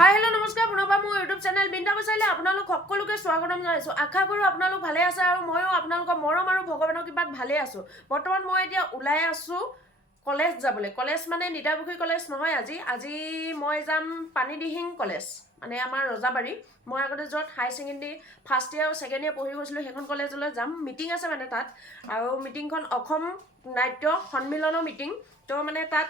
Hi hello' নমস্কাৰ পুনৰবাৰ মোৰ ইউটিউব চেনেল বিনিতা কছাৰীলৈ আপোনালোক সকলোকে স্বাগতম জনাইছোঁ। আশা কৰোঁ আপোনালোক ভালে আছে আৰু ময়ো আপোনালোকৰ মৰম আৰু ভগৱানৰ কৃপাত ভালে আছোঁ। বৰ্তমান মই এতিয়া ওলাই আছোঁ কলেজ যাবলৈ। কলেজ মানে নিতাপুখুৰী কলেজ নহয়, আজি মই যাম পানীদিহিং কলেজ, মানে আমাৰ ৰজাবাৰী। মই আগতে য'ত হাই ছেকেণ্ডেৰী ফাৰ্ষ্ট ইয়েৰ আৰু ছেকেণ্ড ইয়েৰ পঢ়ি গৈছিলোঁ সেইখন কলেজলৈ যাম। মিটিং আছে মানে তাত, আৰু মিটিংখন অসম নাট্য সন্মিলনৰ মিটিং। তো মানে তাত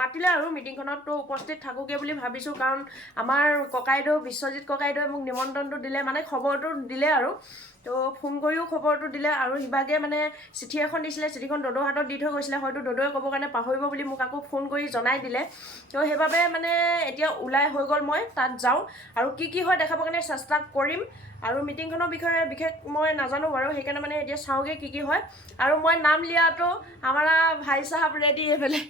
মাতিলে আৰু মিটিংখনত উপস্থিত থাকোঁগৈ বুলি ভাবিছোঁ, কাৰণ আমাৰ ককাইদেউ বিশ্বজিৎ ককাইদেৱে মোক নিমন্ত্ৰণটো দিলে, মানে খবৰটো দিলে আৰু। তো ফোন কৰিও খবৰটো দিলে, আৰু সিভাগে মানে চিঠি এখন দিছিলে, চিঠিখন দদৌৰ হাতত দি থৈ গৈছিলে, হয়তো দদৌৱে ক'বৰ কাৰণে পাহৰিব বুলি মোক আকৌ ফোন কৰি জনাই দিলে। তো সেইবাবে মানে এতিয়া ওলাই হৈ গ'ল, মই তাত যাওঁ আৰু কি হয় দেখাবৰ কাৰণে চেষ্টা কৰিম। আৰু মিটিংখনৰ বিষয়ে বিশেষ মই নাজানো বাৰু, সেইকাৰণে মানে এতিয়া চাওঁগৈ কি হয়। আৰু মই নাম লিয়াটো আমাৰ ভাই চাহাব ৰেডি এইফালে।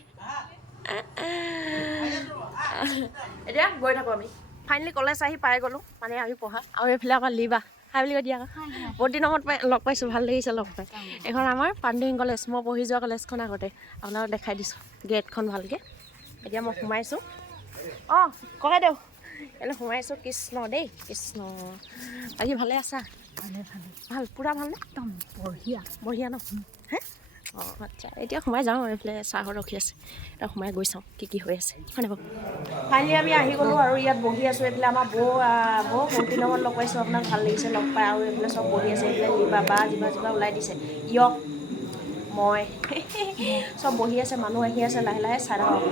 এতিয়া গৈ থাকোঁ আমি। ফাইনেলি কলেজ আহি পাই গ'লোঁ, মানে আমি পঢ়া। আৰু এইফালে আমাৰ লিবা হাই বুলি কৈ দিয়া। বহুত দিনৰ মূৰত লগ পাইছোঁ, ভাল লাগিছে লগ পাই। এইখন আমাৰ পানীদিহিং কলেজ, মই পঢ়ি যোৱা কলেজখন আগতে আপোনালোকক দেখাই দিছোঁ গেটখন ভালকৈ। এতিয়া মই সোমাইছোঁ। অঁ ককাইদেউ এনে সোমাইছোঁ। কৃষ্ণ দেই কৃষ্ণ। বাকী ভালে আছা? ভাল পূৰা ভালনে? একদম বঢ়িয়া ন? হে অঁ আচ্ছা, এতিয়া সোমাই যাওঁ আৰু এইফালে চাহৰ ৰখি আছে। এতিয়া সোমাই গৈ চাওঁ কি হৈ আছে, হয়নে বাৰু? ফাইনেলি আমি আহি গ'লোঁ আৰু ইয়াত বহি আছোঁ। এইফালে আমাৰ বৌ বহুত দিনৰ মূৰত লগ পাইছোঁ, আপোনাক ভাল লাগিছে লগ পাই। আৰু এইফালে চব বহি আছে, এইফালে লিবা বা জিবা ওলাই দিছে। মই চব বহি আছে, মানুহ আহি আছে লাহে লাহে, চাই থাকক।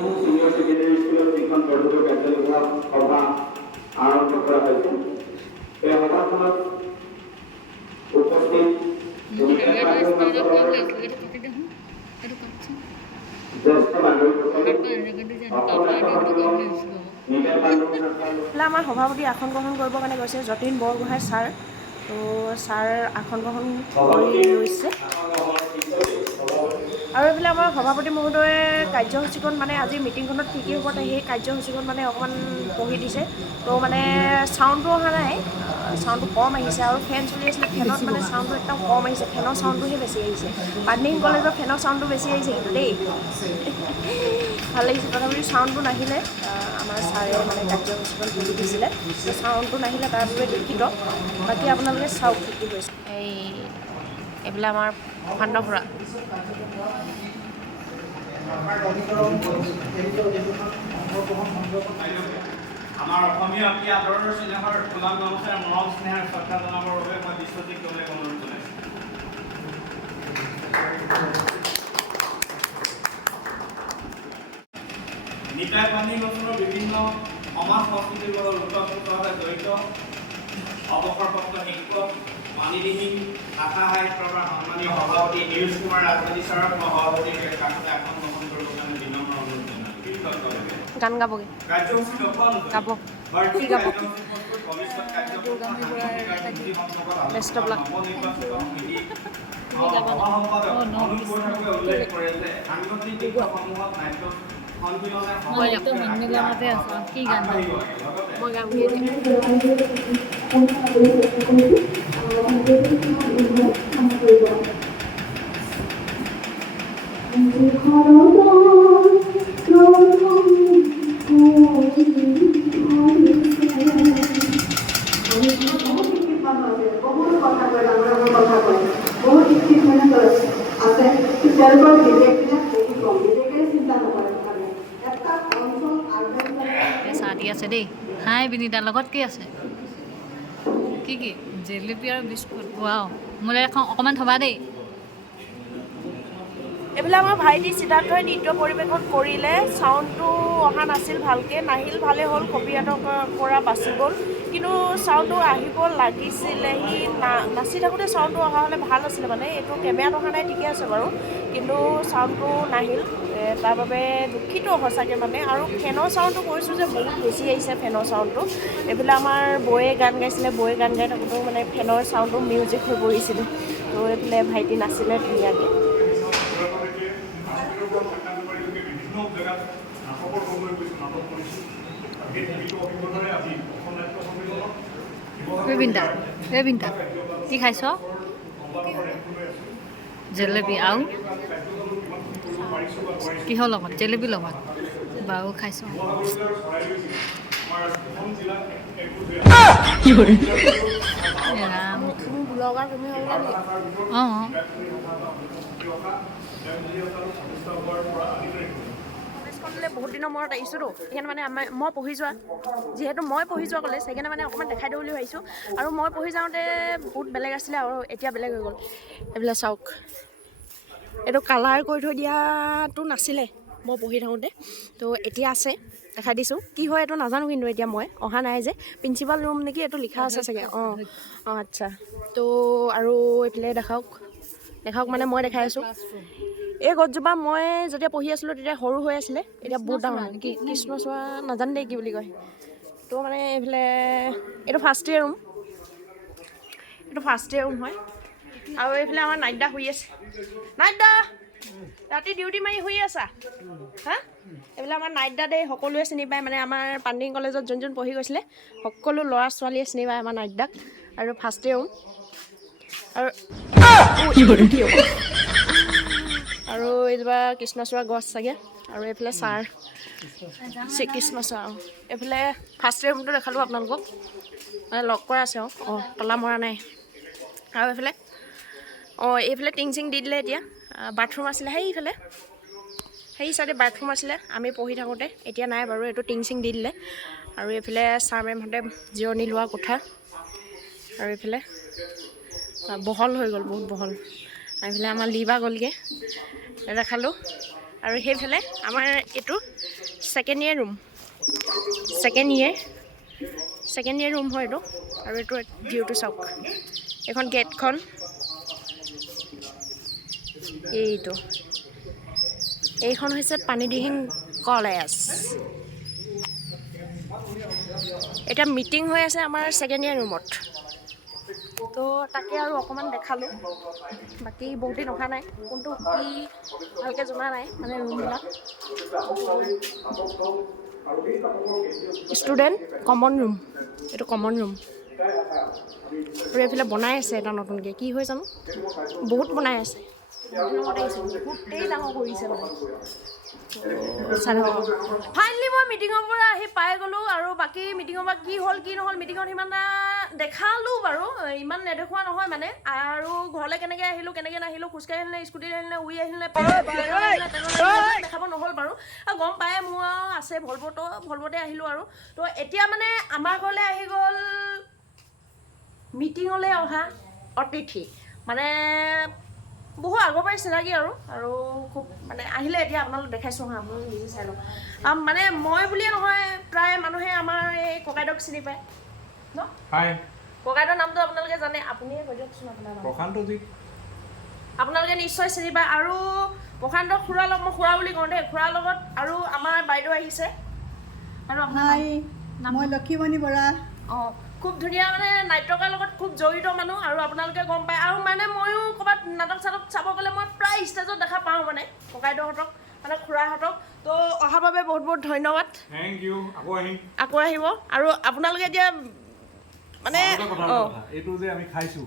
আমাৰ সভাপতি আসন গ্ৰহণ কৰিবৰ কাৰণে গৈছে যতীন বৰগোহাঁই ছাৰ। তো ছাৰ আসন গ্ৰহণ কৰি লৈছে। আৰু এইফালে আমাৰ সভাপতি মহোদয়ে কাৰ্যসূচীখন, মানে আজি মিটিংখনত কি হ'ব সেই কাৰ্যসূচীখন মানে অকণমান পঢ়ি দিছে। তো মানে চাউণ্ডটো অহা নাই, চাউণ্ডটো কম আহিছে, আৰু ফেন চলি আছিলে, ফেনত মানে চাউণ্ডটো একদম কম আহিছে, ফেনৰ চাউণ্ডটোহে বেছি আহিছে। পানীদিহিং কলেজৰ ফেনৰ চাউণ্ডটো বেছি আহিছে কিন্তু দেই। ভাল লাগিছে, তথাপিও চাউণ্ডটো নাহিলে। আমাৰ ছাৰে মানে কাৰ্যসূচীখন পঢ়ি দিছিলে, তো চাউণ্ডটো নাহিলে তাৰ বাবে দুখিত। বাকী আপোনালোকে চাওক কি হৈছে। এইবিলাক আমাৰ প্ৰকাণ্ড খুৰা। আমাৰ অসমীয়া অতি আদৰৰ স্নেহৰ গোলাম নমস্কাৰ মৰম স্নেহৰ শ্ৰদ্ধা জনাবৰ বাবে মই বিশ্বজিৎ ককাইদেউক অনুৰোধ জনাইছোঁ। নিতাই পানী অঞ্চলৰ বিভিন্ন সমাজ সংস্কৃতিৰ লগত ওতঃপ্ৰোতভাৱে জড়িত অৱসৰপ্ৰাপ্ত শিক্ষক পানীদিহিং শাখা সাহিত্যৰ সন্মানীয় সভাপতি নিউজ কুমাৰ ৰাজবাদী ছাৰক মই সভাপতিৰ কাষতে আসন গ্ৰহণ কৰিবৰ কাৰণে বিনম্ৰ অনুৰোধ জনাইছোঁ। গান গাবগৈ, গাব কি গাব? Best of luck. মই একদম সন্মিলনতে আছোঁ, কি গান গাম? মই গাম চাহ দি আছে দেই। হাই বিনিতাৰ লগত কি আছে? কি জেলেপি আৰু বিস্কুট। ৱাও, মোলৈ এখন অকণমান থবা দেই। এইফালে আমাৰ ভাইটি সিদ্ধাৰ্থই নৃত্য পৰিৱেশন কৰিলে। চাউণ্ডটো অহা নাছিল ভালকৈ, নাহিল, ভালেই হ'ল, কপিৰাটৰ পৰা বাচি গ'ল। কিন্তু চাউণ্ডটো আহিব লাগিছিলে, সি নাচি থাকোঁতে চাউণ্ডটো অহা হ'লে ভাল আছিলে। মানে এইটো কেমেৰাত অহা নাই, ঠিকে আছে বাৰু, কিন্তু চাউণ্ডটো নাহিল, তাৰ বাবে দুখিত সঁচাকৈ মানে। আৰু ফেনৰ চাউণ্ডটো কৈছোঁ যে বহুত বেছি আহিছে ফেনৰ চাউণ্ডটো। এইফালে আমাৰ বৌয়ে গান গাইছিলে, বৌয়ে গান গাই থাকোঁতেও মানে ফেনৰ চাউণ্ডটো মিউজিক হৈ পৰিছিলে। তো এইফালে ভাইটি নাছিলে ধুনীয়াকৈ। বিনিতা কি খাইছ? জেলেপি আৰু কিহৰ লগত? জেলেপি লগত বাৰু খাইছোঁ। তুমি ব্লগাৰ তুমি হ'লা নেকি কলেজখনলৈ বহুত দিনৰ মূৰত আহিছোঁতো সেইকাৰণে মানে মই পঢ়ি যোৱা যিহেতু মই পঢ়ি যোৱা কলেজ সেইকাৰণে মানে অকণমান দেখাই দিওঁ বুলি ভাবিছোঁ আৰু মই পঢ়ি যাওঁতে বহুত বেলেগ আছিলে আৰু এতিয়া বেলেগ হৈ গ'ল এইবিলাক চাওক এইটো কালাৰ কৰি থৈ দিয়াটো নাছিলে মই পঢ়ি থাকোঁতে তো এতিয়া আছে দেখাই দিছোঁ কি হয় এইটো নাজানো কিন্তু এতিয়া মই অহা নাই যে প্ৰিন্সিপাল ৰুম নেকি এইটো লিখা আছে চাগে অঁ আচ্ছা তো আৰু এইফালে দেখাওক মানে মই দেখাই আছোঁ এই গছজোপা মই যেতিয়া পঢ়ি আছিলোঁ তেতিয়া সৰু হৈ আছিলে এতিয়া বহুত ডাঙৰ হ'ল কি কৃষ্ণচূড়া নাজানো দেই কি বুলি কয় তো মানে এইফালে এইটো ফাৰ্ষ্ট ইয়েৰ ৰুম হয় আৰু এইফালে আমাৰ নাইটদা শুই আছে নাইটদা ৰাতি ডিউটি মাৰি শুই আছা হা এইবিলাক আমাৰ নাইটদা দেই সকলোৱে চিনি পায় মানে আমাৰ পাণ্ডিং কলেজত যোন পঢ়ি গৈছিলে সকলো ল'ৰা ছোৱালীয়ে চিনি পায় আমাৰ নাইটদাক আৰু ফাৰ্ষ্ট ইয়েৰ ৰুম আৰু এইজোপা কৃষ্ণচূড়া গছ চাগে আৰু এইফালে ছাৰ কৃষ্ণচূড়া এইফালে ফাৰ্ষ্ট ইয়েৰ ৰুমটো দেখালোঁ আপোনালোকক মানে লগ কৰা আছে অঁ তলা মৰা নাই আৰু এইফালে টিং চিং দি দিলে এতিয়া বাথৰুম আছিলে সেই চাইডে বাথৰুম আছিলে আমি পঢ়ি থাকোঁতে এতিয়া নাই বাৰু এইটো টিং চিং দি দিলে আৰু এইফালে ছাৰ মেমহঁতে জিৰণি লোৱা কোঠা আৰু এইফালে বহল হৈ গ'ল বহুত বহল আৰু এইফালে আমাৰ লিবা গ'লগৈ দেখালোঁ আৰু সেইফালে আমাৰ এইটো ছেকেণ্ড ইয়েৰ ৰুম হয় এইটো আৰু এইটো ভিউটো চাওক এইখন গেটখন এইখন হৈছে পানীদিহিং কলেজ এতিয়া মিটিং হৈ আছে আমাৰ ছেকেণ্ড ইয়েৰ ৰুমত তো তাকে আৰু অকণমান দেখালোঁ বাকী বহুত দিন অহা নাই কোনটো কি ভালকৈ জনা নাই মানে ৰুমবিলাক ষ্টুডেণ্ট কমন ৰুম এইটো কমন ৰুম আৰু এইফালে বনাই আছে এটা নতুনকৈ কি হয় জানো বহুত বনাই আছে গোটেই ডাঙৰ কৰিছে মানে ফাইনেলি মই মিটিঙৰ পৰা আহি পাই গ'লোঁ আৰু বাকী মিটিঙৰ পৰা কি হ'ল কি নহ'ল মিটিঙত সিমান দেখালোঁ বাৰু ইমান নেদেখুওৱা নহয় মানে আৰু ঘৰলৈ কেনেকৈ আহিলোঁ কেনেকৈ নাহিলোঁ খোজকাঢ়ি আহিলে স্কুটিত আহিলে উৰি আহিলে দেখাব নহ'ল বাৰু আৰু গম পায়ে মোৰ আৰু আছে ভলবতে আহিলোঁ আৰু তো এতিয়া মানে আমাৰ ঘৰলৈ আহি গ'ল মিটিঙলৈ অহা অতিথি মানে বহু আগৰ পৰাই চিনাকি আৰু খুব মানে আহিলে এতিয়া আপোনালোক দেখাইছোঁ হা আপোনালোকে নিজে চাই লওক মানে মই বুলিয়ে নহয় প্ৰায় মানুহে আমাৰ এই ককাইদেউক চিনি পায় ন ককাইদেউৰ নামটো আপোনালোকে জানে আপুনিয়ে কৈ দিয়কচোন আপোনাৰ নাম আপোনালোকে নিশ্চয় চিনি পায় আৰু প্ৰশান্ত খুৰাৰ লগত মই খুৰা বুলি কওঁ দেই খুৰাৰ লগত আৰু আমাৰ বাইদেউ আহিছে আৰু আপোনাৰ মই লক্ষীমণি বৰা অঁ খুব ধুনীয়া মানে নাট্যকাৰ লগত খুব জড়িত মানুহ আৰু আপোনালোকে গম পায় আৰু মানে ময়ো ক'ৰবাত নাটক চাটক চাব গ'লে মই প্ৰায় ষ্টেজত দেখা পাওঁ মানে ককাইদেউহঁতক মানে খুৰাহঁতক তো অহাৰ বাবে বহুত বহুত ধন্যবাদ থেংক ইউ আকৌ আহিব আৰু আপোনালোকে এতিয়া মানে এইটো যে আমি খাইছোঁ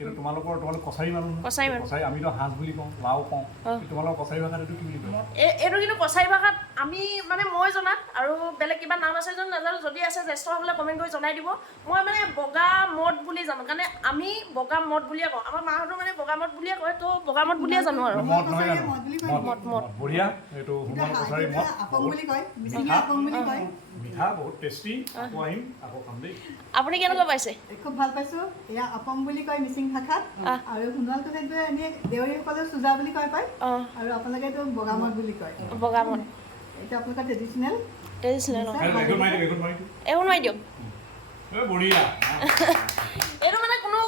এইটো তোমালোক কছাৰী মানুহ কছাৰী মানুহ আমিতো সাজ বুলি কওঁ লাও কওঁ তোমালোকৰ কছাৰী ভাষাত এইটো কি বুলি কয় এইটো কিন্তু কছাৰী ভাষাত আমি মানে মই জনাত আৰু বেলেগ কিবা নাম আছে যেন নাজানো যদি আছে জ্যেষ্ঠসকলে কমেণ্ট কৰি জনাই দিব মই মানে বগা মদ বুলি জানো কাৰণে আমি বগা মদ বুলিয়ে কওঁ আমাৰ মাহঁতো মানে বগা মদ বুলিয়ে কয় তো বগা মদ বুলিয়ে জানো আৰু মদ নহয় জানো মদ বঢ়িয়া এইটো সোণোৱাল কছাৰী মদ আপং বুলি কয় আপং বুলি কয় মিঠা বহুত টেষ্টি আকৌ আহিম আকৌ খাম দেই আপুনি কেনেকুৱা পাইছে খুব ভাল পাইছোঁ এয়া আপং বুলি কয় মিচিং ভাষাত আৰু সোণোৱাল কছাৰীটো এনেই দেউৰীসকলে চুজা বুলি কয় পায় আৰু আপোনালোকে এইটো বগামদ বুলি কয় বগামদ এইটো আপোনালোকৰ ট্ৰেডিশ্যনেল এইবোৰ মাৰি দিয়ক বঢ়িয়া এইটো মানে কোনো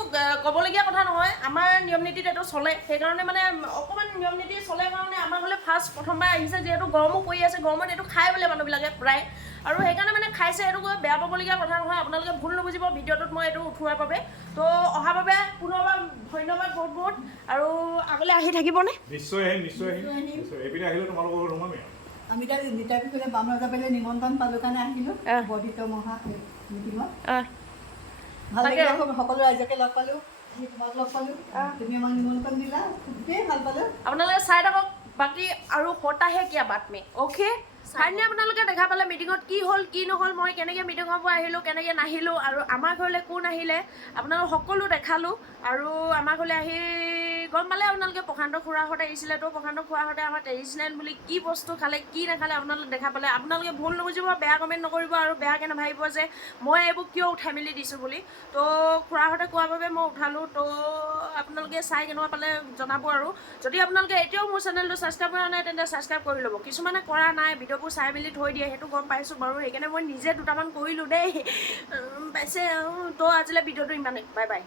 ক'বলগীয়া কথা নহয় আমাৰ নিয়ম নীতিত এইটো চলে সেইকাৰণে মানে অকণমান নিয়ম নীতি চলে কাৰণে আমাৰ ঘৰলৈ প্ৰথমবাৰ আহিছে যিহেতু গৰমো পৰি আছে গৰমত এইটো খাই বোলে মানুহবিলাকে প্ৰায় আৰু সেইকাৰণে মানে খাইছে এইটো বেয়া পাবলগীয়া কথা নহয় আপোনালোকে ভুল নুবুজিব ভিডিঅ'টোত মই এইটো উঠোৱাৰ বাবে তো অহাৰ বাবে পুনৰবাৰ ধন্যবাদ বহুত বহুত আৰু আগলৈ আহি থাকিবনে নিশ্চয় আহিম এইপিনে আহিলে তোমালোকৰ ৰুমামে আমি এতিয়া নিতাই পিছতে বাম ৰজা পাৰিলে নিমন্ত্ৰণ পালোঁ কাৰণে আহিলোঁ বৰ্ধিত মহা মিটিঙত ভাল লাগিলে সকলো ৰাইজকে লগ পালোঁ তোমাক লগ পালোঁ তুমি আমাক নিমন্ত্ৰণ দিলা খুবেই ভাল পালোঁ আপোনালোকে চাই থাকক বাকী আৰু হতা হে কিয়া বাত মে অ'কে ফাইনেলি আপোনালোকে দেখা পালে মিটিঙত কি হ'ল কি নহ'ল, মই কেনেকৈ মিটিঙৰ পৰা আহিলোঁ, কেনেকৈ নাহিলোঁ, আৰু আমাৰ ঘৰলৈ কোন আহিলে আপোনালোক সকলো দেখালোঁ। আৰু আমাৰ ঘৰলৈ আহি গম পালে আপোনালোকে প্ৰশান্ত খুৰাহঁতে আহিছিলে। তো প্ৰশান্ত খুৰাহঁতে আমাৰ ট্ৰেডিশ্যনেল বুলি কি বস্তু খালে কি নাখালে আপোনালোকে দেখা পালে। আপোনালোকে ভুল নুবুজিব, বেয়া কমেণ্ট নকৰিব আৰু বেয়াকৈ নাভাবিব যে মই এইবোৰ কিয় উঠাই মেলি দিছোঁ বুলি। তো খুৰাহঁতে কোৱাৰ বাবে মই উঠালোঁ। তো আপোনালোকে চাই কেনেকুৱা পালে জনাব। আৰু যদি আপোনালোকে এতিয়াও মোৰ চেনেলটো ছাবস্ক্ৰাইব কৰা নাই তেন্তে ছাবস্ক্ৰাইব কৰি ল'ব। কিছুমানে কৰা নাই, ভিডিঅ'বোৰ চাই মেলি থৈ দিয়ে, সেইটো গম পাইছোঁ বাৰু। সেইকাৰণে মই নিজে দুটামান কৰিলোঁ দেই পাইছে। তো আজিলৈ ভিডিঅ'টো ইমানেই, বাই বাই।